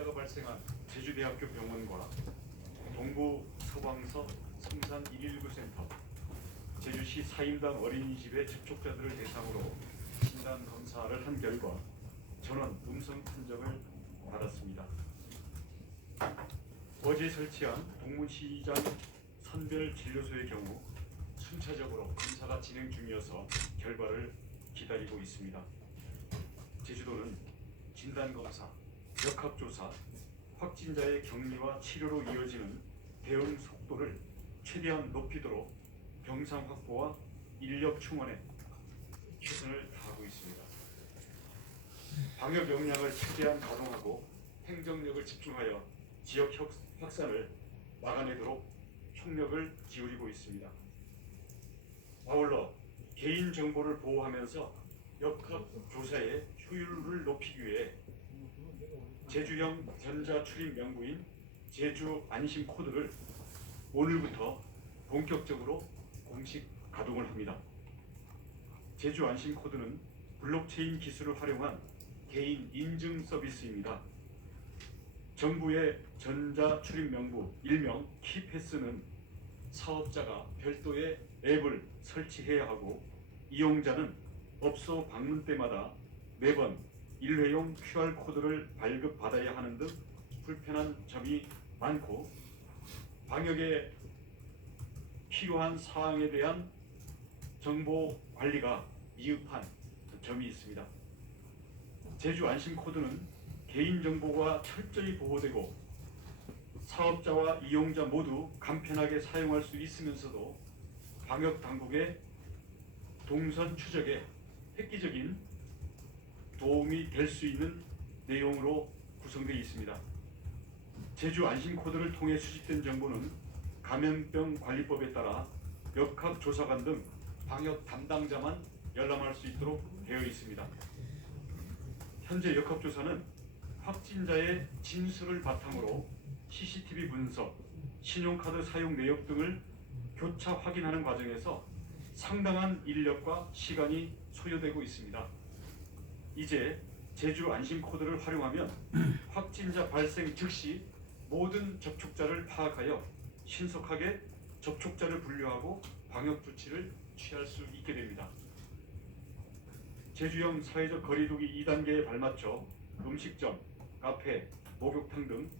확진자가 발생한 제주대학교 병원과 동부 서방서 성산 119센터, 제주시 사임당 어린이집의 접촉자들을 대상으로 진단 검사를 한 결과 전원 음성 판정을 받았습니다. 어제 설치한 동문시장 선별진료소의 경우 순차적으로 검사가 진행 중이어서 결과를 기다리고 있습니다. 제주도는 진단검사, 역학조사, 확진자의 격리와 치료로 이어지는 대응 속도를 최대한 높이도록 병상 확보와 인력 충원에 최선을 다하고 있습니다. 방역 역량을 최대한 가동하고 행정력을 집중하여 지역 확산을 막아내도록 총력을 기울이고 있습니다. 아울러 개인 정보를 보호하면서 역학조사의 효율을 높이기 위해 제주형 전자 출입 명부인 제주 안심 코드를 오늘부터 본격적으로 공식 가동을 합니다. 제주 안심 코드는 블록체인 기술을 활용한 개인 인증 서비스입니다. 정부의 전자 출입 명부 일명 키패스는 사업자가 별도의 앱을 설치해야 하고 이용자는 업소 방문 때마다 매번 일회용 QR코드를 발급받아야 하는 등 불편한 점이 많고 방역에 필요한 사항에 대한 정보 관리가 미흡한 점이 있습니다. 제주 안심 코드는 개인정보가 철저히 보호되고 사업자와 이용자 모두 간편하게 사용할 수 있으면서도 방역 당국의 동선 추적에 획기적인 도움이 될 수 있는 내용으로 구성되어 있습니다. 제주 안심 코드를 통해 수집된 정보는 감염병 관리법에 따라 역학조사관 등 방역 담당자만 열람할 수 있도록 되어 있습니다. 현재 역학조사는 확진자의 진술을 바탕으로 CCTV 분석, 신용카드 사용 내역 등을 교차 확인하는 과정에서 상당한 인력과 시간이 소요되고 있습니다. 이제 제주 안심 코드를 활용하면 확진자 발생 즉시 모든 접촉자를 파악하여 신속하게 접촉자를 분류하고 방역 조치를 취할 수 있게 됩니다. 제주형 사회적 거리두기 2단계에 발맞춰 음식점, 카페, 목욕탕 등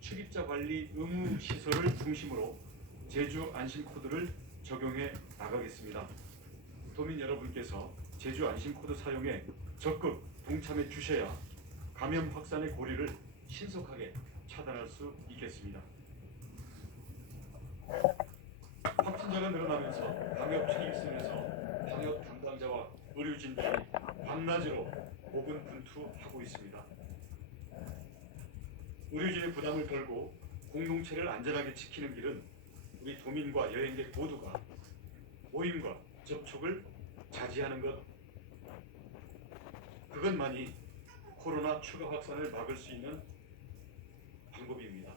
출입자 관리 의무 시설을 중심으로 제주 안심 코드를 적용해 나가겠습니다. 도민 여러분께서 제주 안심 코드 사용에 적극 동참해 주셔야 감염 확산의 고리를 신속하게 차단할 수 있겠습니다. 확진자가 늘어나면서 방역 책임성에서 방역 담당자와 의료진들이 밤낮으로 고군분투하고 있습니다. 의료진의 부담을 덜고 공동체를 안전하게 지키는 길은 우리 도민과 여행객 모두가 모임과 접촉을 자제하는 것, 그것만이 코로나 추가 확산을 막을 수 있는 방법입니다.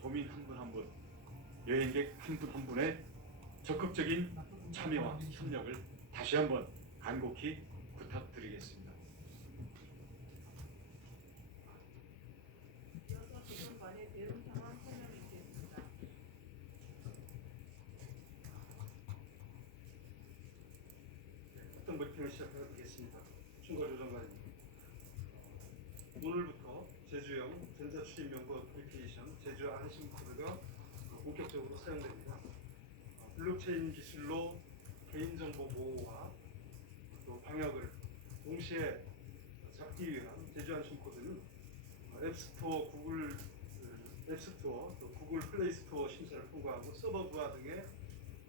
도민 한 분 한 분, 여행객 한 분 한 분의 적극적인 참여와 협력을 다시 한번 간곡히 부탁드리겠습니다. 이어서 지금까지 대응 상황 설명이 있겠습니다. 어떤 브리핑을 시작하겠습니다. 충거조정관입니다. 오늘부터 제주형 전자출입명부 어플리케이션 제주 안심 코드가 본격적으로 사용됩니다. 블록체인 기술로 개인정보 보호와 또 방역을 동시에 잡기 위한 제주 안심 코드는 앱스토어, 앱스토어, 또 구글 플레이스토어 심사를 통과하고 서버 부하 등의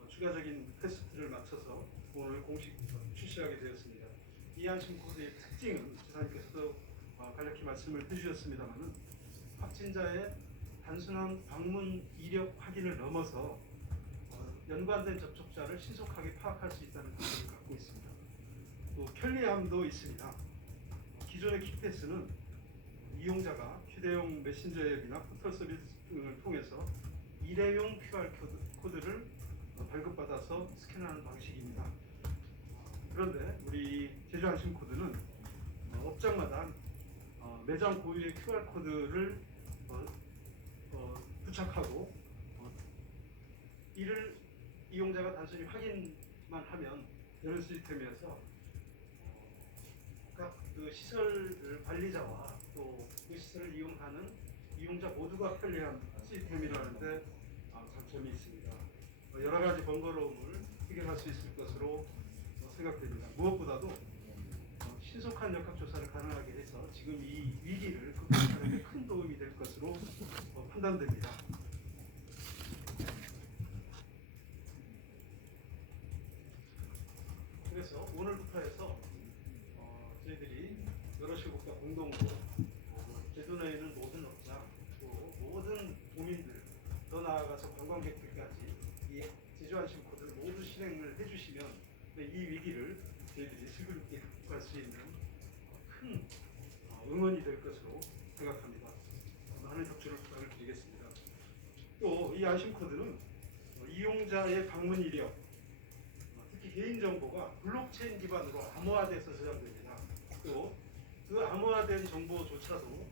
추가적인 테스트를 마쳐서 오늘 공식 출시하게 되었습니다. 이 안심 코드의 특징은 지사님께서도 간략히 말씀을 해주셨습니다만 확진자의 단순한 방문 이력 확인을 넘어서 연관된 접촉자를 신속하게 파악할 수 있다는 특징을 갖고 있습니다. 또 편리함도 있습니다. 기존의 키패스는 이용자가 휴대용 메신저 앱이나 포털 서비스 등을 통해서 일회용 QR 코드를 발급받아서 스캔하는 방식입니다. 그런데 우리 제주 안심 코드는 업장마다 매장 고유의 QR 코드를 부착하고 이를 이용자가 단순히 확인만 하면 되는 시스템이어서 각 그 시설 관리자와 또 그 시설을 이용하는 이용자 모두가 편리한 시스템이라는데 장점이 있습니다. 여러 가지 번거로움을 해결할 수 있을 것으로 생각됩니다. 무엇보다도 신속한 역학조사를 가능하게 해서 지금 이 위기를 극복하는 데 큰 도움이 될 것으로 판단됩니다. 그래서 오늘부터 해서 저희들이 여러시국과 공동으로 제주 내에 있는 모든 업장 또 모든 도민들 더 나아가서 관광객들까지 이 제주 안심 코드를 모두 실행을 해주시면 이 위기를 저희들이 슬기롭게 극복할 수 있는 큰 응원이 될 것으로 생각합니다. 많은 협조를 부탁드리겠습니다. 또 이 안심 코드는 이용자의 방문 이력, 특히 개인정보가 블록체인 기반으로 암호화돼서 저장됩니다. 또 그 암호화된 정보조차도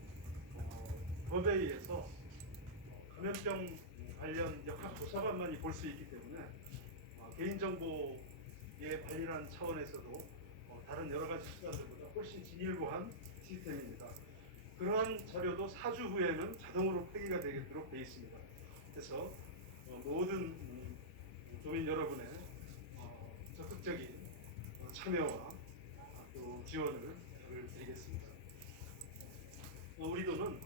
법에 의해서 감염병 관련 역학조사관만이 볼 수 있기 때문에 개인정보의 관리라는 차원에서도 다른 여러 가지 수단들보다 훨씬 진일보한 시스템입니다. 그러한 자료도 4주 후에는 자동으로 폐기가 되도록 되어 있습니다. 그래서 모든 도민 여러분의 적극적인 참여와 또 지원을 드리겠습니다. 우리 도는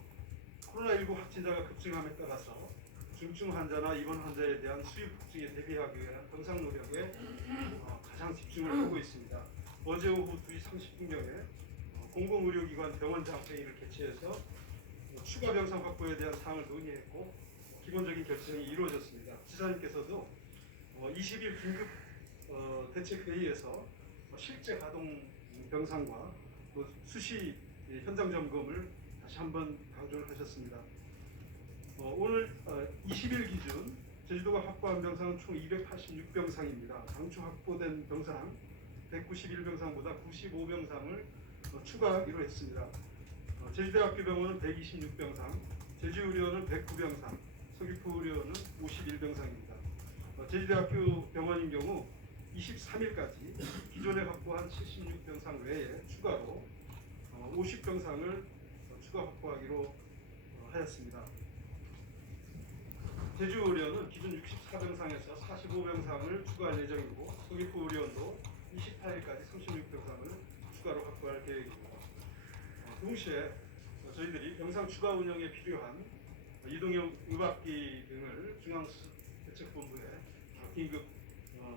코로나19 확진자가 급증함에 따라서 중증 환자나 입원 환자에 대한 수입 급증에 대비하기 위한 병상 노력에 가장 집중을 하고 있습니다. 어제 오후 2시 30분경에 공공의료기관 병원장 회의를 개최해서 추가 병상 확보에 대한 사항을 논의했고 기본적인 결정이 이루어졌습니다. 지사님께서도 20일 긴급 대책회의에서 실제 가동 병상과 또 수시 현장 점검을 다시 한번 강조를 하셨습니다. 오늘 20일 기준 제주도가 확보한 병상은 총 286병상입니다. 당초 확보된 병상 191병상보다 95병상을 추가하기로 했습니다. 제주대학교 병원은 126병상, 제주의료원은 109병상, 서귀포의료원은 51병상입니다. 제주대학교 병원인 경우 23일까지 기존에 확보한 76병상 외에 추가로 50병상을 추가 확보하기로 하였습니다. 제주의료원은 기존 64병상에서 45병상을 추가할 예정이고 서귀포의료원도 28일까지 36병상을 추가로 확보할 계획입니다. 동시에 저희들이 병상 추가 운영에 필요한 이동형 의학기 등을 중앙대책본부에 긴급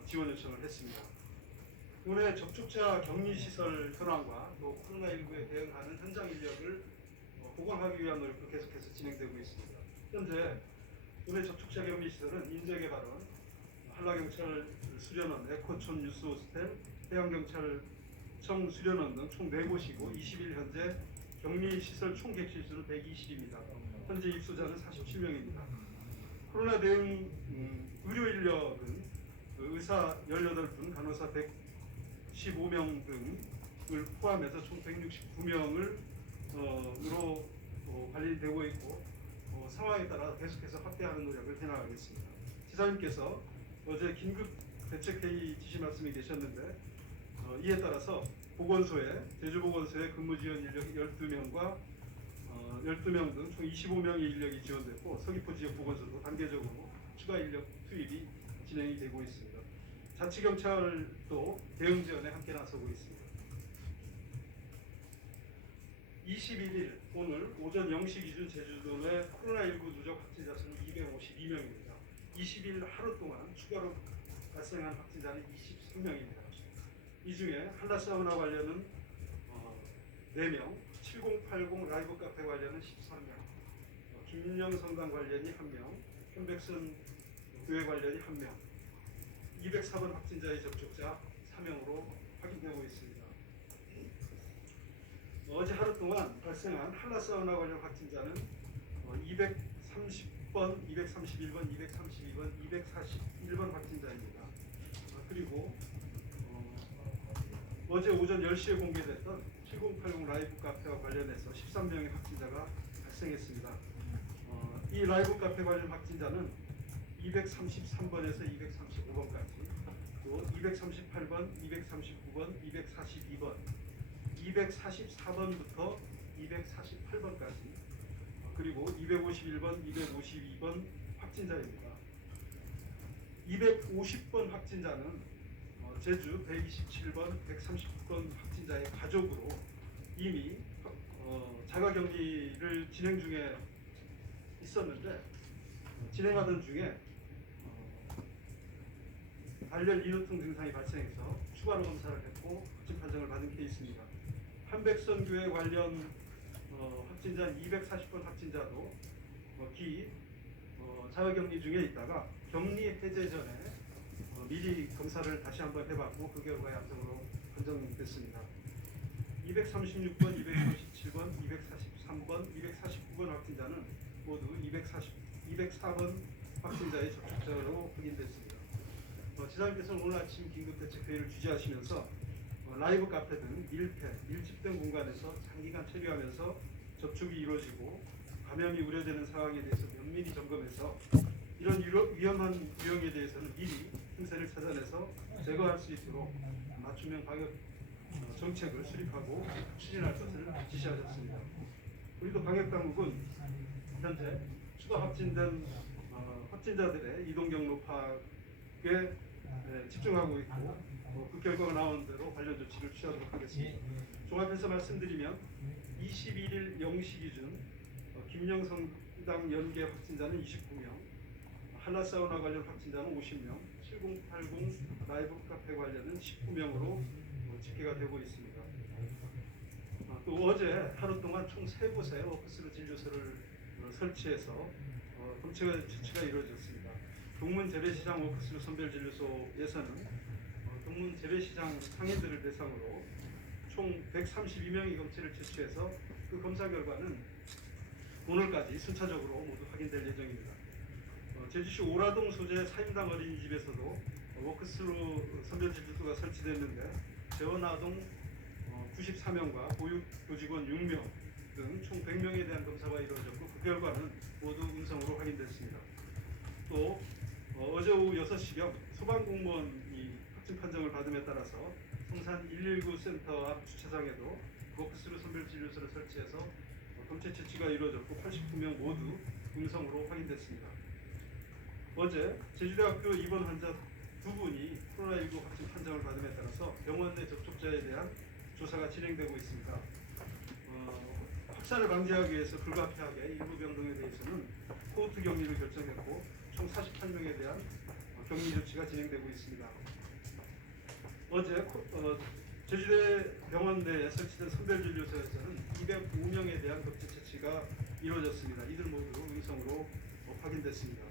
지원 요청을 했습니다. 올해 접촉자 격리시설 현황과 또 코로나19에 대응하는 현장 인력을 보강하기 위한 노력도 계속해서 진행되고 있습니다. 현재 올해 접촉자 격리시설은 인재개발원, 한라경찰 수련원, 에코촌 뉴스호스텔, 해양경찰청 수련원 등 총 4곳이고 20일 현재 격리시설 총 객실수는 120입니다. 현재 입소자는 47명입니다. 코로나 대응 의료 인력은 의사 18분, 간호사 115명 등을 포함해서 총 169명으로 관리되고 있고 상황에 따라 계속해서 확대하는 노력을 해나가겠습니다. 지사님께서 어제 긴급 대책회의 지시 말씀이 계셨는데 이에 따라서 보건소에 제주보건소에 근무지원 인력 12명과 12명 등 총 25명의 인력이 지원됐고 서귀포 지역 보건소도 단계적으로 추가 인력 투입이 진행이 되고 있습니다. 자치경찰도 대응 지원에 함께 나서고 있습니다. 21일 오늘 오전 0시 기준 제주도 내 코로나19 누적 확진자 수는 252명입니다. 20일 하루 동안 추가로 발생한 확진자는 23명입니다. 이 중에 한라사우나 관련은 4명, 7080 라이브 카페 관련은 13명, 김윤영 성당 관련이 1명, 편백선 교회 관련이 1명, 204번 확진자의 접촉자 3명으로 확인되고 있습니다. 어제 하루 동안 발생한 한라사우나 관련 확진자는 230번, 231번, 232번, 241번 확진자입니다. 그리고 어제 오전 10시에 공개됐던 7080 라이브 카페와 관련해서 13명의 확진자가 발생했습니다. 이 라이브 카페 관련 확진자는 233번에서 235번까지, 또 238번, 239번, 242번, 244번부터 248번까지, 그리고 251번, 252번 확진자입니다. 250번 확진자는 제주 127번, 139번 확진자의 가족으로 이미 자가격리를 진행 중에 있었는데, 진행하던 중에 발열 인후통 증상이 발생해서 추가로 검사를 했고 확진 판정을 받은 케이스입니다. 한백선교회 관련 확진자 240번 확진자도 자가격리 중에 있다가 격리 해제 전에 미리 검사를 다시 한번 해봤고 그 결과 양성으로 판정됐습니다. 236번, 257번, 243번, 249번 확진자는 모두 204번 확진자의 접촉자로 확인됐습니다. 지사님께서는 오늘 아침 긴급대책회의를 주재하시면서 라이브 카페 등 밀집된 공간에서 장기간 체류하면서 접촉이 이루어지고 감염이 우려되는 상황에 대해서 면밀히 점검해서 이런 위험한 유형에 대해서는 미리 틈새를 찾아내서 제거할 수 있도록 맞춤형 방역 정책을 수립하고 추진할 것을 지시하셨습니다. 우리도 방역당국은 현재 추가 확진된 확진자들의 이동 경로 파악에 집중하고 있고 그 결과가 나온 대로 관련 조치를 취하도록 하겠습니다. 종합해서 말씀드리면 21일 0시 기준 김영성당 연계 확진자는 29명, 한라사우나 관련 확진자는 50명, 7080 라이브 카페 관련은 19명으로 집계가 되고 있습니다. 또 어제 하루 동안 총 3곳에 워크스루 진료소를 설치해서 검체 조치가 이루어졌습니다. 동문 재래시장 워크스루 선별진료소에서는 동문 재래시장 상인들을 대상으로 총 132명의 검체를 채취해서 그 검사 결과는 오늘까지 순차적으로 모두 확인될 예정입니다. 제주시 오라동 소재 사임당 어린이집에서도 워크스루 선별진료소가 설치됐는데 재원아동 94명과 보육교직원 6명 등 총 100명에 대한 검사가 이루어졌고 그 결과는 모두 음성으로 확인됐습니다. 또 어제 오후 6시경 소방공무원이 확진 판정을 받음에 따라서 성산 119 센터 앞 주차장에도 워크스루 선별진료소를 설치해서 검체 채취가 이루어졌고 89명 모두 음성으로 확인됐습니다. 어제 제주대학교 입원 환자 2분이 코로나19 확진 판정을 받음에 따라서 병원 내 접촉자에 대한 조사가 진행되고 있습니다. 확산을 방지하기 위해서 불가피하게 일부 병동에 대해서는 코호트 격리를 결정했고 총 48명에 대한 격리 조치가 진행되고 있습니다. 어제 제주대 병원 내에 설치된 선별진료소에서는 205명에 대한 검체 채취가 이루어졌습니다. 이들 모두 음성으로 확인됐습니다.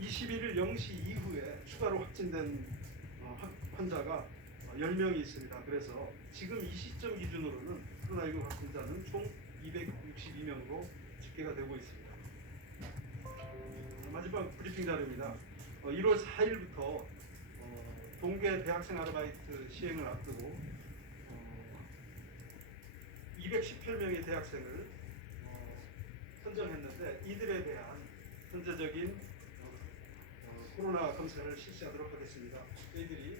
21일 0시 이후에 추가로 확진된 환자가 10명이 있습니다. 그래서 지금 이 시점 기준으로는 코로나19 확진자는 총 262명으로 집계가 되고 있습니다. 마지막 브리핑 자료입니다. 1월 4일부터 동계 대학생 아르바이트 시행을 앞두고 218명의 대학생을 선정했는데 이들에 대한 선제적인 코로나 검사를 실시하도록 하겠습니다. 저희들이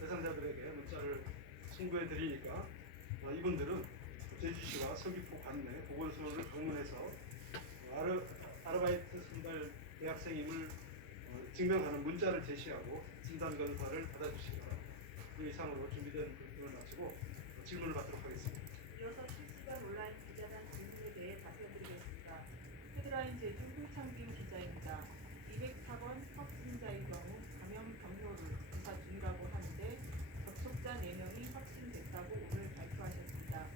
대상자들에게 문자를 송부해 드리니까 이분들은 제주시와 서귀포 관내 보건소를 방문해서 아르바이트 선발 대학생임을 증명하는 문자를 제시하고 진단 검사를 받아주시기 바랍니다. 그 이상으로 준비된 브리핑을 마치고 질문을 받도록 하겠습니다. 이어서 실시간 온라인 기자단 질문에 대해 답변드리겠습니다. 헤드라인 제주 홍창빈 기자입니다. 204번 확진자의 경우 감염 경로를 조사 중이라고 하는데 접촉자 4명이 확진됐다고 오늘 발표하셨습니다.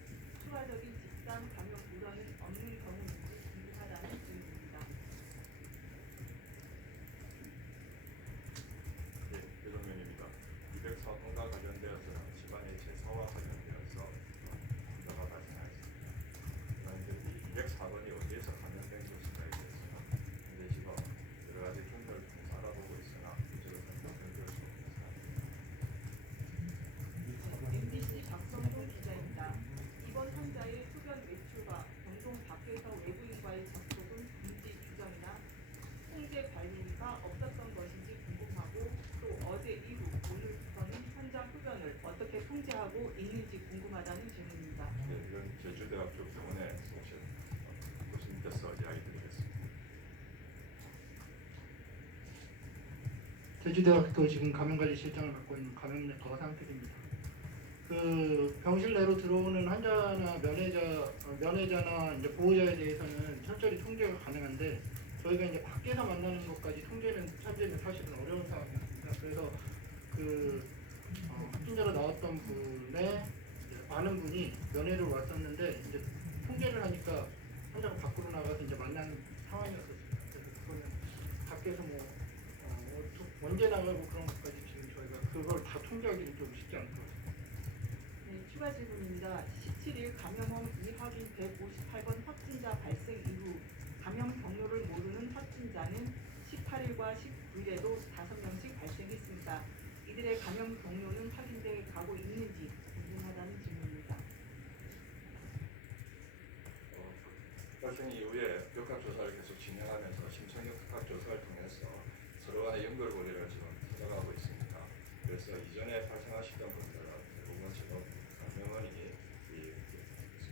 추가적인 집단 감염 우려는 없는 경우인지 궁금하다는 질문입니다. 네, 배정면입니다. 204번과 관련되어서는 집안의 제사와 관련되어서 문제가 발생하였습니다. 그런데 이 204번이 어디에서 감염된 것인가에 대해서는 현재 어떻게 통제하고 있는지 궁금하다는 질문입니다. 예, 이건 제주대학교 병원에 오신 교수님께서 이야기 드리겠습니다. 제주대학교 지금 감염관리실장을 맡고 있는 감염내 거상택입니다. 그 병실 내로 들어오는 환자나 면회자나 이제 보호자에 대해서는 철저히 통제가 가능한데 저희가 이제 밖에서 만나는 것까지 통제는 현재는 사실은 어려운 상황이었습니다. 그래서 그 확진자로 나왔던 분의 이제 아는 분이 면회를 왔었는데 이제 통제를 하니까 환자가 밖으로 나가서 이제 만나는 상황이었었습니다. 그래서 그거는 밖에서 언제 나가고 그런 것까지 지금 저희가 그걸 다 통제하기는 좀 쉽지 않을 것 같습니다. 네, 추가 질문입니다. 17일 감염원 이확인 158번 확진자 발생 이후 감염 경로를 모르는 확진자는 18일과 19일에도 5명씩 발생했습니다. 이들의 감염 경로는 확인돼 가고 있는지 궁금하다는 질문입니다. 발생 이후에 역학조사를 계속 진행하면서 심층 역학조사를 통해서 서로 간의 연결고리를 지금 찾아가고 있습니다. 그래서 이전에 발생하셨던 분들은 대부분 지금 감염원이 이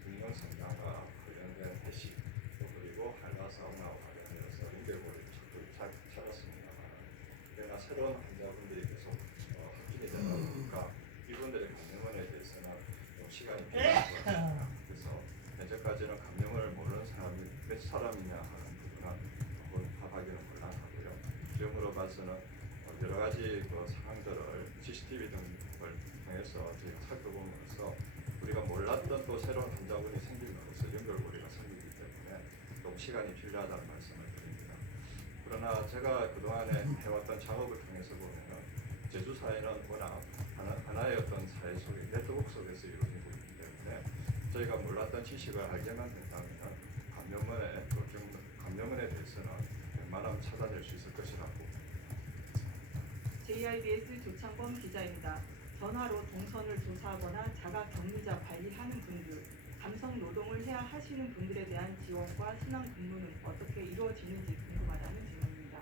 근형 성장과 관련된 해식 그리고 한라사우나와 관련해서 연결고리를 찾았습니다만 그러나 새로운 환자분들이 계속 확진이 되다 보니까 이분들의 감염원에 대해서는 좀 시간이 필요할 것 같습니다. 그래서 현재까지는 감염을 모르는 사람이 몇 사람이냐 하는 부분은 파악하기는 곤란하고요. 지금으로 봐서는 여러 가지 그 상황들을 CCTV 등을 통해서 저희가 살펴보면서 우리가 몰랐던 또 새로운 환자분이 생김으로써 연결고리가 생기기 때문에 좀 시간이 필요하다는 말씀을 드립니다. 그러나 제가 그동안에 해왔던 작업을 통해서 보면은 제주 사회는 워낙 하나의 어떤 사회 속에 네트워크 속에서 이루어지고 있기 때문에 저희가 몰랐던 지식을 알게만 된다면 감염원에 대해서는 웬만하면 찾아낼 수 있을 것이라고 JIBS 조창범 기자입니다. 전화로 동선을 조사하거나 자가 격리자 관리하는 분들, 감성 노동을 해야 하시는 분들에 대한 지원과 순환 근무는 어떻게 이루어지는지 궁금하다는 질문입니다.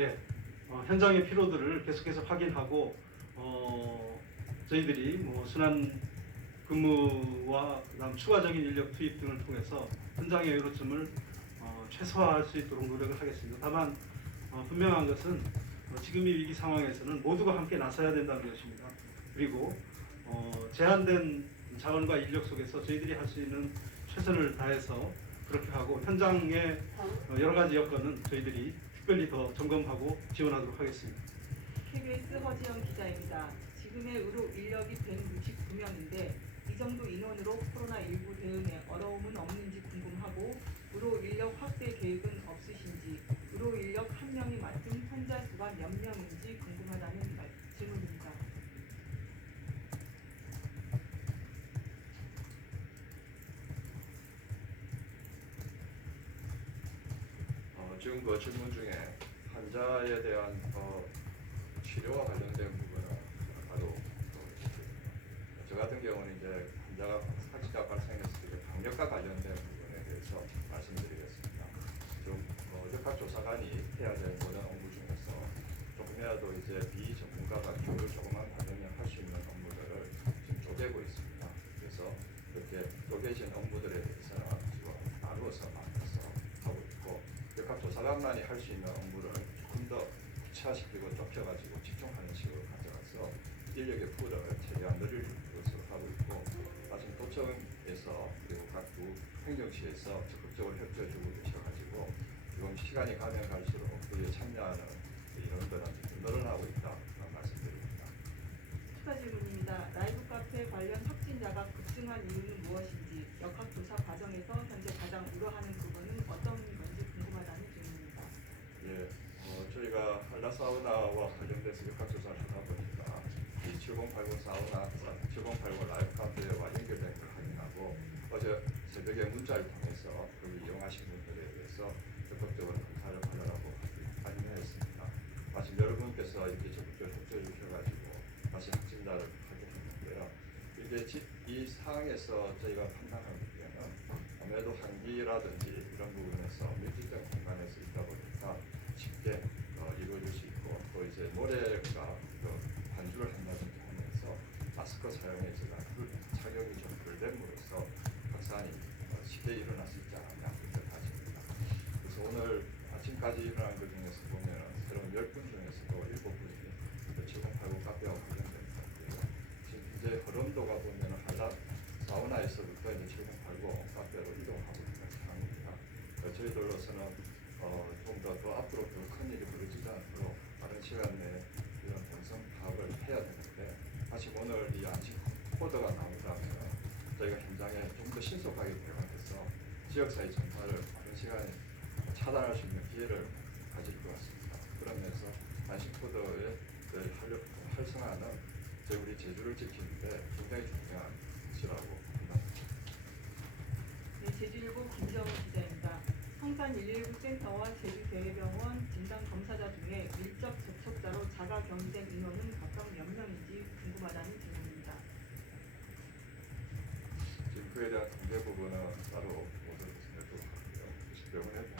예, 현장의 피로들을 계속해서 확인하고 저희들이 순환 근무와 그다음 추가적인 인력 투입 등을 통해서 현장의 의료점을 최소화할 수 있도록 노력을 하겠습니다. 다만 분명한 것은 지금 이 위기 상황에서는 모두가 함께 나서야 된다는 것입니다. 그리고 제한된 자원과 인력 속에서 저희들이 할 수 있는 최선을 다해서 그렇게 하고 현장의 여러 가지 여건은 저희들이 특별히 더 점검하고 지원하도록 하겠습니다. KBS 허지영 기자입니다. 지금의 의료 인력이 169명인데 이 정도 인원으로 코로나19 대응에 어려움은 없는지 궁금하고 의료 인력 확대 계획은 없으신지 의료 인력 한 명이 맡은 환자 수가 몇 명인지 궁금하다는 질문입니다. 지금 그 질문 중에 환자에 대한 치료와 관련된 부분은 바로 저 같은 경우는 이제 확진자 발생했을 때 방역과 관련된 부분에 대해서 말씀드리겠습니다. 좀 역학조사관이 해야 될 모든 업무 중에서 조금이라도 이제 비전문가가 교육을 조금만 받으면 할 수 있는 업무들을 지금 쪼개고 있습니다. 그래서 이렇게 쪼개진 업무들에 대해서는 지금 나누어서 맡아서 하고 있고 역학조사관만이 할 수 있는 업무를 조금 더 구체화시키고 좁혀가지고 집중하는 식으로 가져가서 인력의 풀을 최대한 늘릴 것으로 하고 있고 마침 도청에서 그리고 각 구 행정시에서 적극적으로 협조해주고 계셔가지고 지금 시간이 가면 갈수록 거기에 참여하는 인원들은 좀 늘어나고 있다는 말씀드립니다. 추가 질문입니다. 라이브 카페 관련 확진자가 급증한 이유는 무엇인지 역학조사 과정에서 현재 가장 우려하는 부분은 어떤 건지 궁금하다는 질문입니다. 예, 저희가 한라사우나와 관련돼서 역학조사를 하다 보니까 이 7080 사우나, 7080 라이브 카페와 연결된 걸 확인하고 어제 새벽에 문자를 통해서 거기 이용하신 분들에 대해서 적극적으로 검사를 받으라고 안내했습니다. 마침 여러분께서 이렇게 적극적으로 협조해 주셔가지고 다시 확진자를 확인했는데요. 이게 이 상황에서 저희가 판단하는 게는 아무래도 환기라든지 이런 부분에서 밀집된 공간에서 있다 보니까 쉽게 이루어질 수 있고 또 이제 모래가 마스크 사용에 제가 그 착용이 좀 덜 됨으로써 확산이 쉽게 일어날 수 있지 않았냐 그렇게 봐집니다. 그래서 오늘 아침까지 일어난 것 중에서 보면 새로운 10분 중에서도 7분이 7089 카페와 관련된 건데요. 지금 이제 흐름도가 보면 한라 사우나에서부터 이제 7089 카페로 이동하고 있는 상황입니다. 저희들로서는 좀 더 앞으로 더 큰 일이 벌어지지 않도록 빠른 시간 내에 이런 본성 파악을 해야 되는데 사실 오늘 이 안심 코드가 나온다면 저희가 현장에 좀 더 신속하게 대응해서 지역사회 전파를 빠른 시간에 차단할 수 있는 기회를 가질 것 같습니다. 그러면서 안심 코드의 활성화는 우리 제주를 지키는데 굉장히 중요한 것이라고 봅니다. 네, 제주일보 김정은 기자입니다. 성산 119 센터와 제주대병원 진단검사자 중에 밀접 접촉자로 자가 격리된 인원은 각각 몇 명인지 궁금하다는 질문입니다. 지금 그에 대한 통계 부분은 따로 모두 생각도 하고요. 병원에 대한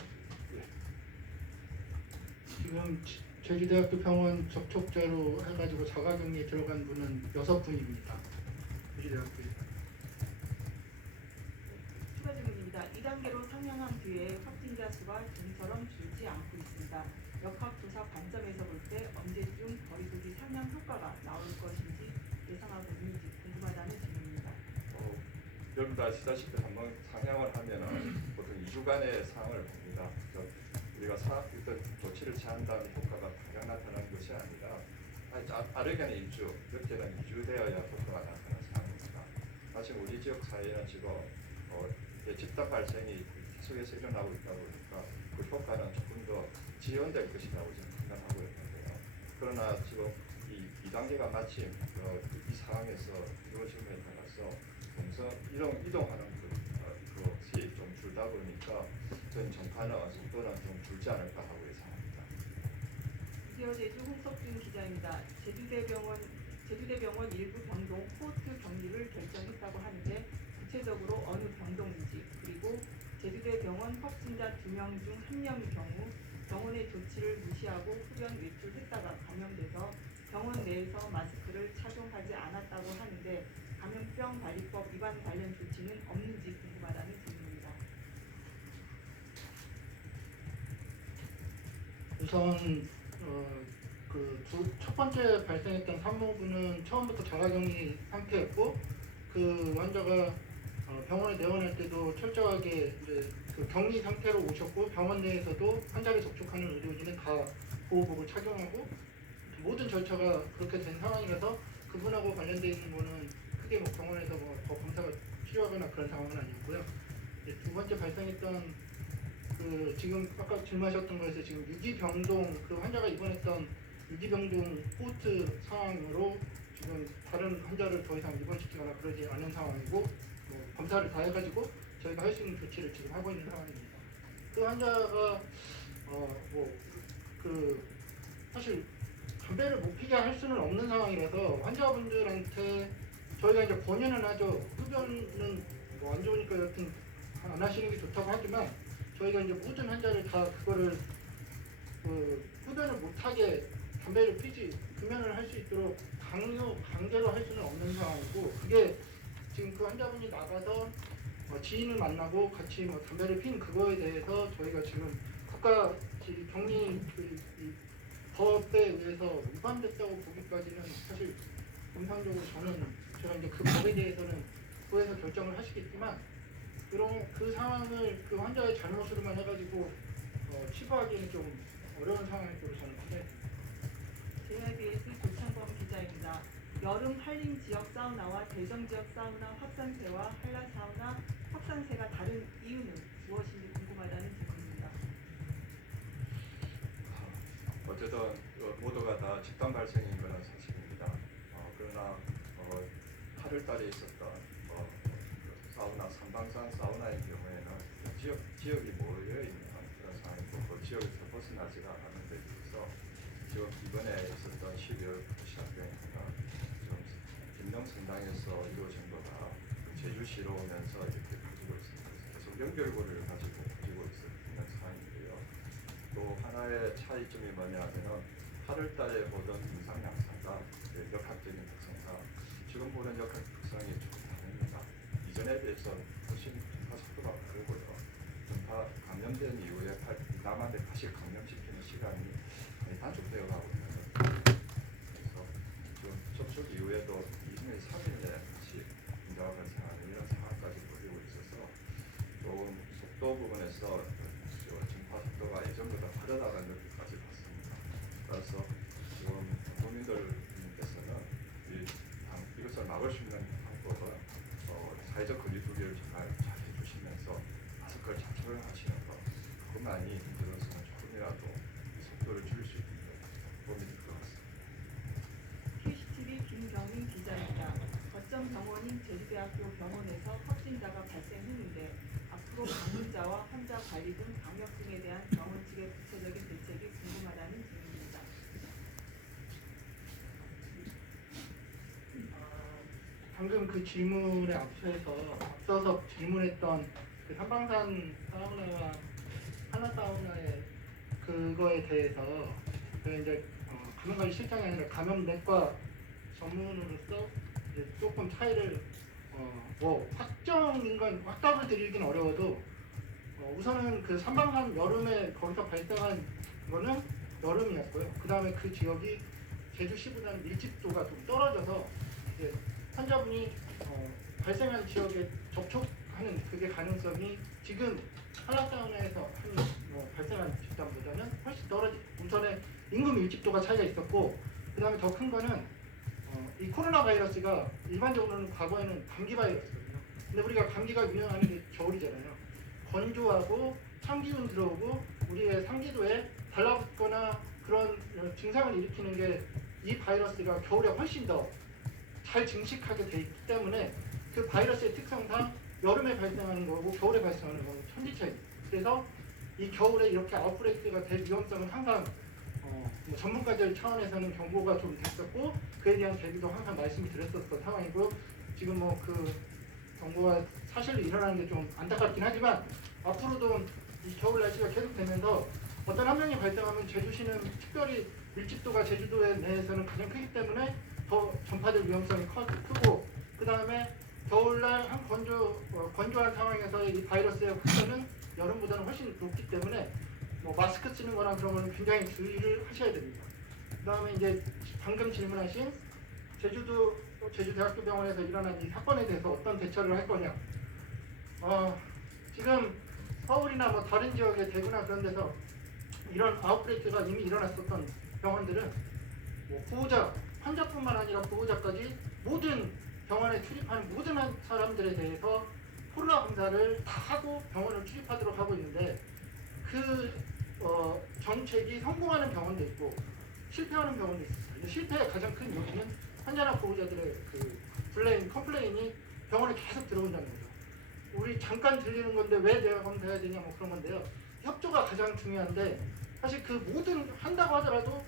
지금 제주대학교 병원 접촉자로 해가지고 자가격리에 들어간 분은 6분입니다. 제주대학교에. 추가 질문입니다. 2단계로 상향한 뒤에 확진자 수가 좀처럼 줄지 않고 있습니다. 역학조사 관점에서 볼 때 언제쯤 거리두기 상향 효과가 나올 것인지 예상하고 있는지 궁금하다는 질문입니다. 여러분 다 아시다시피 한번 상향을 하면은 보통 2주간의 상황을 봅니다. 우리가 일단 조치를 취한 다음에 효과가 당장 나타나는 것이 아니라 빠르게는 1주, 늦게는 2주 되어야 효과가 나타나는 상황입니다. 사실 우리 지역 사회는 지금 집단 발생이 계속해서 일어나고 있다 보니까 그 효과는 조금 더 지연될 것이라고 저는 판단하고 있는데요. 그러나 지금 이 2단계가 마침 이 상황에서 이루어짐에 따라서 이동하는 것이 좀 줄다 보니까 저는 전파는 속도는 좀 줄지 않을까 하고 예상합니다. 이어 제주 홍석준 기자입니다. 제주대병원 일부 병동 코호트 격리를 결정했다고 하는데 구체적으로 어느 병동인지 그리고 제주대병원 확진자 2명 중 1명의 경우 병원의 조치를 무시하고 흡연 외출했다가 감염돼서 병원 내에서 마스크를 착용하지 않았다고 하는데 감염병 관리법 위반 관련 조치는 없는지 궁금하다는 질문입니다. 우선 첫 번째 발생했던 산모분은 처음부터 자가격리 상태였고 그 환자가 병원에 내원할 때도 철저하게 이제 그 격리 상태로 오셨고 병원 내에서도 환자를 접촉하는 의료진은 다 보호복을 착용하고 모든 절차가 그렇게 된 상황이라서 그분하고 관련돼 있는 거는 크게 뭐 병원에서 더 검사가 필요하거나 그런 상황은 아니었고요. 두 번째 발생했던 그 지금 아까 질문하셨던 거에서 지금 유기병동 그 환자가 입원했던 유기병동 코호트 상황으로 지금 다른 환자를 더 이상 입원시키거나 그러지 않은 상황이고 검사를 다 해가지고 저희가 할 수 있는 조치를 지금 하고 있는 상황입니다. 그 환자가 사실 담배를 못 피게 할 수는 없는 상황이라서 환자분들한테 저희가 이제 권유는 하죠. 흡연은 안 좋으니까 여튼 안 하시는 게 좋다고 하지만 저희가 이제 모든 환자를 다 그거를 흡연을 못하게 담배를 피지 금연을 할 수 있도록 강제로 할 수는 없는 상황이고 그게 지금 그 환자분이 나가서 지인을 만나고 같이 담배를 핀 그거에 대해서 저희가 지금 국가 격리 법에 의해서 위반됐다고 보기까지는 사실 정상적으로 제가 이제 그 법에 대해서는 국회에서 결정을 하시겠지만 그 상황을 그 환자의 잘못으로만 해가지고 치부하기는 좀 어려운 상황일 거로 저는 판단합니다. JIBS 조창범 기자입니다. 여름 한림 지역 사우나와 대전 지역 사우나 확산세와 한라 사우나 확산세가 다른 이유는 무엇인지 궁금하다는 질문입니다. 어쨌든 모두가 다 집단 발생인 것은 사실입니다. 그러나 8월달에 있었던 사우나 삼방산 사우나의 경우에는 지역이 모여 있는 그런 상황이고 그 지역에서 벗어나지가 않은 데 비해서 지금 이번에 있었던 12월 시합병이나 지금 김영성당에서 이루어진 거가 제주시로 오면서 이렇게 퍼지고 있습니다. 계속 연결고리를 가지고 퍼지고 있는 상황인데요. 또 하나의 차이점이 뭐냐면은 8월달에 보던 임상 양상과 역학적인 특성상 지금 보는 역학 특성이 조금 다릅니다. 이전에 비해서 훨씬 전파 속도가 빠르고요. 전파 감염된 이후에 남한테 다시 감염시키는 시간이 많이 단축되어 가고 있는 것 같아요. 그래서 지금 접촉 이후에도 2일, 3일 내에 다시 문제가 발생하는 이런 상황까지 벌이고 있어서 좀 속도 부분에서 전파 속도가 예전보다 빠르다는 것까지 봤습니다. 따라서 지금 국민들께서는 이것을 막을 수 있는 방법은 사회적 거리두기를 정말 잘 해주시면서 마스크를 잘 착용하시는 것, 그것만이 힘들어서는 조금이라도 이 속도를 줄일 수 있는 도움이 될 것 같습니다. QCTV 김경민 기자입니다. 거점 병원인 제주대학교 병원에서 확진자가 발생했는데 앞으로 방문자와 환자 관리 등 방역 등에 대한 병원 측의 구체적인 대책이 궁금하다는 질문입니다. 방금 그 질문에 앞서서 질문했던 그 삼방산 사우나와 한라 사우나의 그거에 대해서 저희 이제 감염관리실장이 아니라 감염내과 전문으로서 이제 조금 차이를 뭐 확정인 건 확답을 드리긴 어려워도 우선은 그 삼방산 여름에 거기서 발생한 거는 여름이었고요. 그 다음에 그 지역이 제주시보다는 밀집도가 좀 떨어져서 이제 환자분이 발생한 지역에 접촉하는 그게 가능성이 지금 한라사우나에서 발생한 집단보다는 훨씬 떨어지고, 우선에 인구 밀집도가 차이가 있었고, 그 다음에 더 큰 거는 이 코로나 바이러스가 일반적으로는 과거에는 감기 바이러스거든요. 근데 우리가 감기가 유행하는 게 겨울이잖아요. 건조하고 참기운 들어오고 우리의 상기도에 달라붙거나 그런 증상을 일으키는 게 이 바이러스가 겨울에 훨씬 더 잘 증식하게 돼 있기 때문에 그 바이러스의 특성상 여름에 발생하는 거고 겨울에 발생하는 거는 천지 차이입니다. 그래서 이 겨울에 이렇게 아웃브레이크가 될 위험성은 항상 뭐 전문가들 차원에서는 경고가 좀 됐었고 그에 대한 대비도 항상 말씀을 드렸었던 상황이고, 지금 뭐 그 경고가 사실로 일어나는 게 좀 안타깝긴 하지만 앞으로도 이 겨울 날씨가 계속되면서 어떤 한 명이 발생하면 제주시는 특별히 밀집도가 제주도 내에서는 가장 크기 때문에 더 전파될 위험성이 크고, 그 다음에 겨울날 한 건조한 상황에서의 이 바이러스의 확산은 여름보다는 훨씬 높기 때문에 뭐 마스크 쓰는 거랑 그런 거는 굉장히 주의를 하셔야 됩니다. 그 다음에 이제 방금 질문하신 제주대학교 병원에서 일어난 이 사건에 대해서 어떤 대처를 할 거냐. 지금 서울이나 뭐 다른 지역의 대구나 그런 데서 이런 아웃브레이크가 이미 일어났었던 병원들은 뭐 보호자, 환자뿐만 아니라 보호자까지 모든 병원에 출입하는 모든 사람들에 대해서 코로나 검사를 다 하고 병원을 출입하도록 하고 있는데, 그 정책이 성공하는 병원도 있고 실패하는 병원도 있습니다. 실패의 가장 큰 요인은 환자나 보호자들의 그 컴플레인이 병원에 계속 들어온다는 거죠. 우리 잠깐 들리는 건데 왜 내가 검사해야 되냐 뭐 그런 건데요. 협조가 가장 중요한데, 사실 그 모든 한다고 하더라도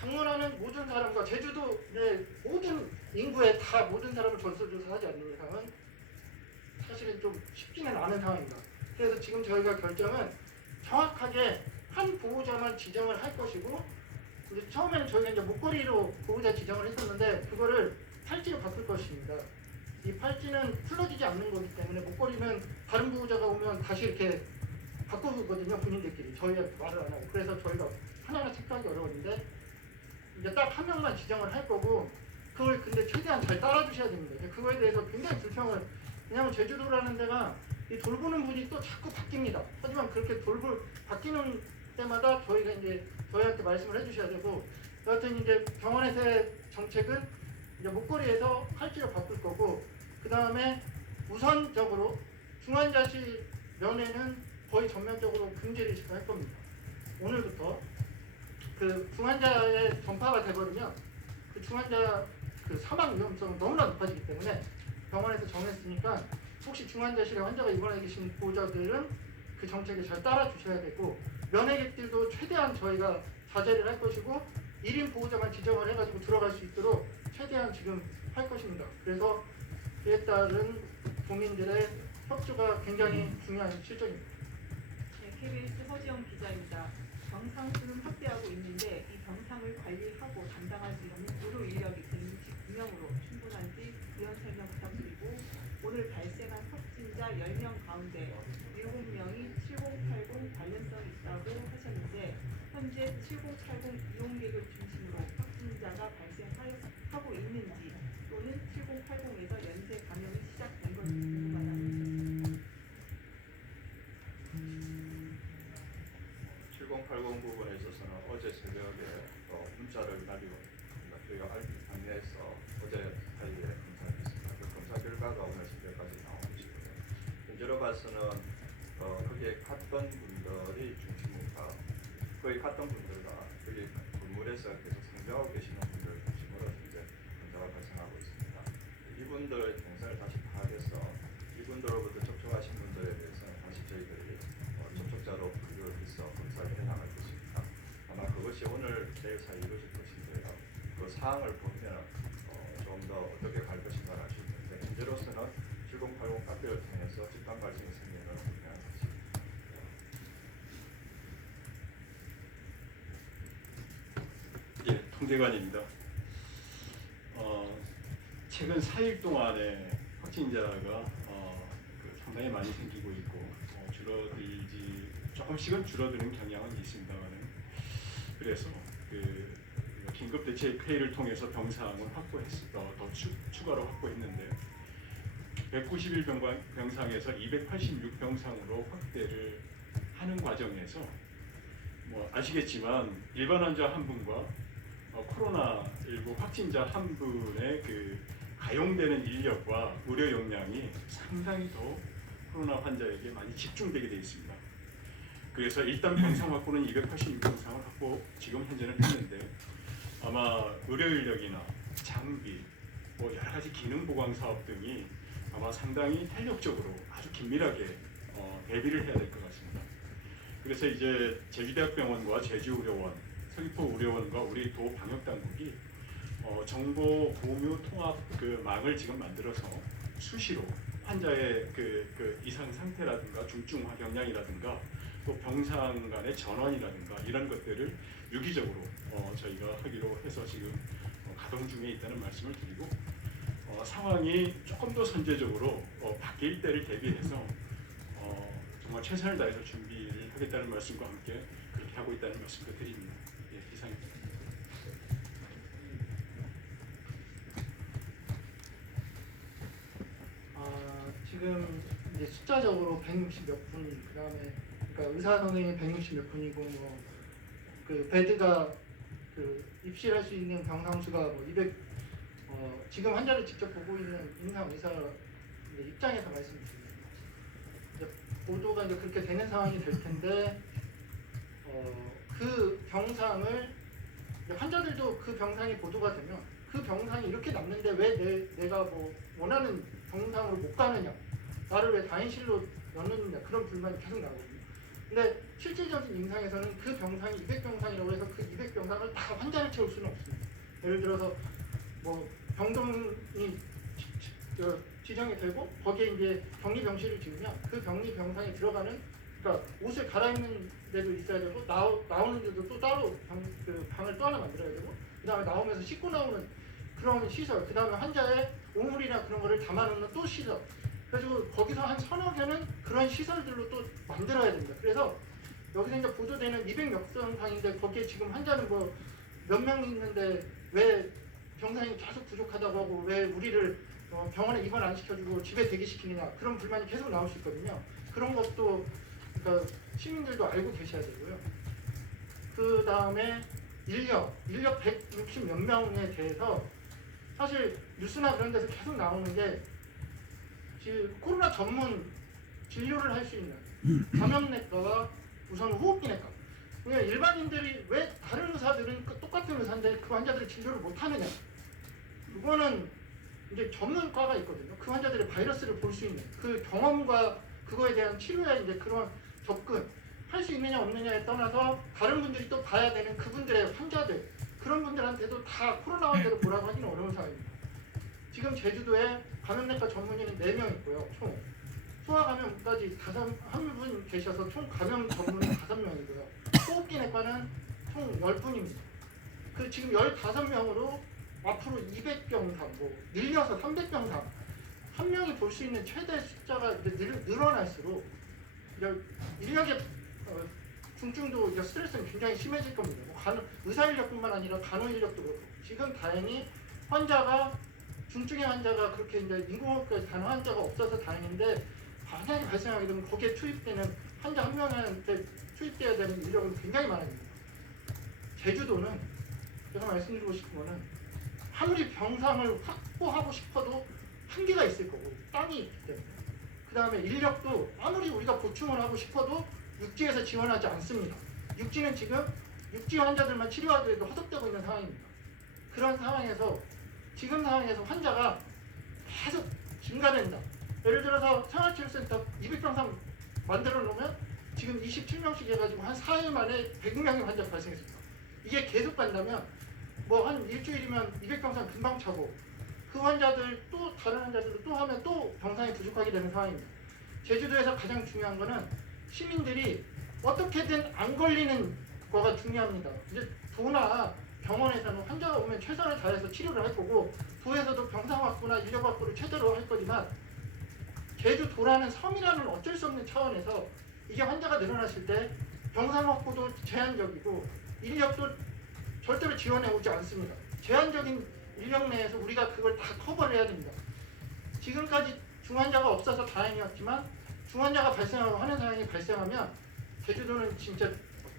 방문하는 모든 사람과 제주도 내 모든 인구에 다 모든 사람을 전수조사하지 않는 이상은 사실은 좀 쉽지는 않은 상황입니다. 그래서 지금 저희가 결정은 정확하게 한 보호자만 지정을 할 것이고, 이제 처음에는 저희가 이제 목걸이로 보호자 지정을 했었는데 그거를 팔찌로 바꿀 것입니다. 이 팔찌는 풀러지지 않는 거기 때문에 목걸이는 다른 보호자가 오면 다시 이렇게 바꾸거든요, 본인들끼리. 저희한테 말을 안 하고. 그래서 저희가 하나하나 체크하기 어려웠는데 이제 딱 한 명만 지정을 할 거고, 그걸 근데 최대한 잘 따라주셔야 됩니다. 그거에 대해서 굉장히 불평을, 왜냐하면 제주도라는 데가 이 돌보는 분이 또 자꾸 바뀝니다. 하지만 그렇게 바뀌는 때마다 저희가 이제 저희한테 말씀을 해주셔야 되고, 여하튼 이제 병원에서의 정책은 이제 목걸이에서 팔찌로 바꿀 거고, 그 다음에 우선적으로 중환자실 면회는 거의 전면적으로 금지를 할 겁니다. 오늘부터 그 중환자의 전파가 돼버리면 그 중환자 그 사망 위험성은 너무나 높아지기 때문에 병원에서 정했으니까 혹시 중환자실에 환자가 입원해 계신 보호자들은 그 정책에 잘 따라 주셔야 되고, 면회객들도 최대한 저희가 자제를 할 것이고 1인 보호자만 지정을 해가지고 들어갈 수 있도록 최대한 지금 할 것입니다. 그래서 그에 따른 국민들의 협조가 굉장히 중요한 실정입니다. 네, KBS 허지영 기자입니다. 병상 수는 확대하고 있는데 이 병상을 관리하고 담당할 수 있는 의료 인력이 169명으로 충분합니다. 오늘 발생한 확진자 10명 가운데 7명이 7080 관련성이 있다고 하셨는데 현재 7080 이용객을 중심으로 확진자가 발생하고 있는지 또는 7080에서 연쇄 감염이 시작된 건지 궁금하다. 7080 부분에 있어서는 어제 새벽에 문자를 날리고 저희가 안내해서 어제 사이에 검사를 했습니다. 그 검사 결과가 오늘 새벽까지 나온 것이고요. 현재로 봐서는 거기에 갔던 분들이 중심으로 거기 갔던 분들과 여기 건물에서 계속 상주하고 계시는 분들 중심으로 현재 검사가 발생하고 있습니다. 이분들 동선을 다시 파악해서 이분들로부터 접촉하신 분들에 대해서는 다시 저희들이 접촉자로 분류를 해서 검사를 해나갈 것입니다. 아마 그것이 오늘 내일 사이 이루어질 것인데요. 그 사항을 보면 좀 더 어떻게 갈 것인가를 알 수 있는데 현재로서는 7080 카페를 통해서 집단 발생이 생기는 건 분명한 것입니다. 예, 통계관입니다. 최근 4일 동안에 확진자가 상당히 많이 생기고 있고 조금씩은 줄어드는 경향은 있습니다만 그래서 긴급 대책 회의를 통해서 병상을 더 추가로 확보했는데 191 병상에서 286 병상으로 확대를 하는 과정에서 아시겠지만 일반 환자 한 분과 코로나19 확진자 한 분의 가용되는 인력과 의료 역량이 상당히 더 코로나 환자에게 많이 집중되게 되어 있습니다. 그래서 일단 병상 확보는 286병상을 확보 지금 현재는 했는데 아마 의료 인력이나 장비, 여러 가지 기능 보강 사업 등이 아마 상당히 탄력적으로 아주 긴밀하게 대비를 해야 될 것 같습니다. 그래서 이제 제주대학병원과 제주의료원, 서귀포의료원과 우리 도 방역당국이 정보 공유 통합 망을 지금 만들어서 수시로 환자의 이상 상태라든가 중증화 경량이라든가 또 병상 간의 전환이라든가 이런 것들을 유기적으로 저희가 하기로 해서 지금 가동 중에 있다는 말씀을 드리고 상황이 조금 더 선제적으로 바뀔 때를 대비해서 정말 최선을 다해서 준비를 하겠다는 말씀과 함께 그렇게 하고 있다는 말씀을 드립니다. 예, 이상입니다. 지금 이제 숫자적으로 160 몇 분, 그다음에 그러니까 의사 선생님이 160 몇 분이고 베드가 입실할 수 있는 병상 수가 200 지금 환자를 직접 보고 있는 임상 의사 입장에서 말씀드립니다. 이제 보도가 이제 그렇게 되는 상황이 될 텐데 그 병상을 환자들도 그 병상이 보도가 되면 그 병상이 이렇게 남는데 왜 내가 원하는 병상으로 못 가느냐, 나를 왜 다인실로 넣느냐, 그런 불만이 계속 나오거든요. 근데 실질적인 임상에서는 그 병상이 200병상이라고 해서 그 200병상을 다 환자를 채울 수는 없습니다. 예를 들어서 병동이 지정이 되고 거기에 이제 격리병실을 지으면 그 격리병상에 들어가는, 그러니까 옷을 갈아입는 데도 있어야 되고 나오는 데도 또 따로 방을 또 하나 만들어야 되고, 그 다음에 나오면서 씻고 나오는 그런 시설, 그 다음에 환자의 오물이나 그런 거를 담아놓는 또 시설, 그래가지고 거기서 한 서너 개는 그런 시설들로 또 만들어야 됩니다. 그래서 여기서 이제 보도되는 200몇 병상인데 거기에 지금 환자는 몇 명 있는데 왜 병상이 계속 부족하다고 하고 왜 우리를 병원에 입원 안 시켜주고 집에 대기시키느냐, 그런 불만이 계속 나올 수 있거든요. 그런 것도 그러니까 시민들도 알고 계셔야 되고요. 그 다음에 인력 160 몇 명에 대해서 사실 뉴스나 그런 데서 계속 나오는 게 지금 코로나 전문 진료를 할 수 있는 감염내과와 우선 호흡기내과. 그러니까 일반인들이 왜 다른 의사들은 똑같은 의사인데 그 환자들이 진료를 못 하느냐. 그거는 이제 전문과가 있거든요. 그 환자들의 바이러스를 볼 수 있는 그 경험과 그거에 대한 치료에 이제 그런 접근 할 수 있느냐 없느냐에 떠나서 다른 분들이 또 봐야 되는 그분들의 환자들, 그런 분들한테도 다 코로나 환자를 보라고 하기는 어려운 상황입니다. 지금 제주도에 감염내과 전문의는 4명 있고요. 총 소아감염까지 1분 계셔서 총 감염 전문의 5명이고요. 호흡기내과는 총 10분입니다. 그 지금 15명으로 앞으로 200병상, 늘려서 300병상 한 명이 볼 수 있는 최대 숫자가 이제 늘어날수록 이제 인력의 중증도 이제 스트레스는 굉장히 심해질 겁니다. 뭐 의사 인력뿐만 아니라 간호 인력도 그렇고 지금 다행히 중증의 환자가 그렇게 이제 인공호흡까지 간호 환자가 없어서 다행인데 만약에 발생하게 되면 거기에 투입되는 환자 한 명한테 투입돼야 되는 인력은 굉장히 많아집니다. 제주도는 제가 말씀드리고 싶은 거는 아무리 병상을 확보하고 싶어도 한계가 있을 거고 땅이 있기 때문에 그 다음에 인력도 아무리 우리가 보충을 하고 싶어도 육지에서 지원하지 않습니다. 육지는 지금 육지 환자들만 치료하기에도 허덕대고 있는 상황입니다. 그런 상황에서 지금 상황에서 환자가 계속 증가된다. 예를 들어서 생활치료센터 200병상 만들어 놓으면 지금 27명씩 해가지고 한 4일 만에 100명의 환자가 발생했습니다. 이게 계속 간다면 뭐 한 일주일이면 200병상 금방 차고 그 환자들 또 다른 환자들도 또 하면 또 병상이 부족하게 되는 상황입니다. 제주도에서 가장 중요한 거는 시민들이 어떻게든 안 걸리는 거가 중요합니다. 이제 도나 병원에서는 환자가 오면 최선을 다해서 치료를 할 거고 도에서도 병상 확보나 인력 확보를 최대로 할 거지만 제주도라는 섬이라는 어쩔 수 없는 차원에서 이게 환자가 늘어났을 때 병상 확보도 제한적이고 인력도 절대로 지원해 오지 않습니다. 제한적인 인력 내에서 우리가 그걸 다 커버를 해야 됩니다. 지금까지 중환자가 없어서 다행이었지만 중환자가 발생하고 하는 상황이 발생하면 제주도는 진짜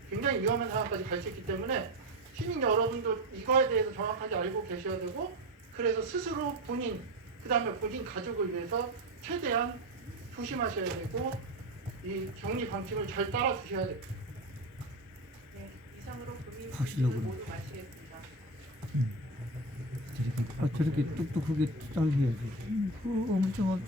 굉장히 위험한 상황까지 갈 수 있기 때문에 시민 여러분도 이거에 대해서 정확하게 알고 계셔야 되고 그래서 스스로 본인 그 다음에 본인 가족을 위해서 최대한 조심하셔야 되고 이 격리 방침을 잘 따라 주셔야 됩니다. 네, 이상으로 국민 하시려고 모두 마치겠습니다. 저렇게 똑똑하게 딱 해야지. 엄청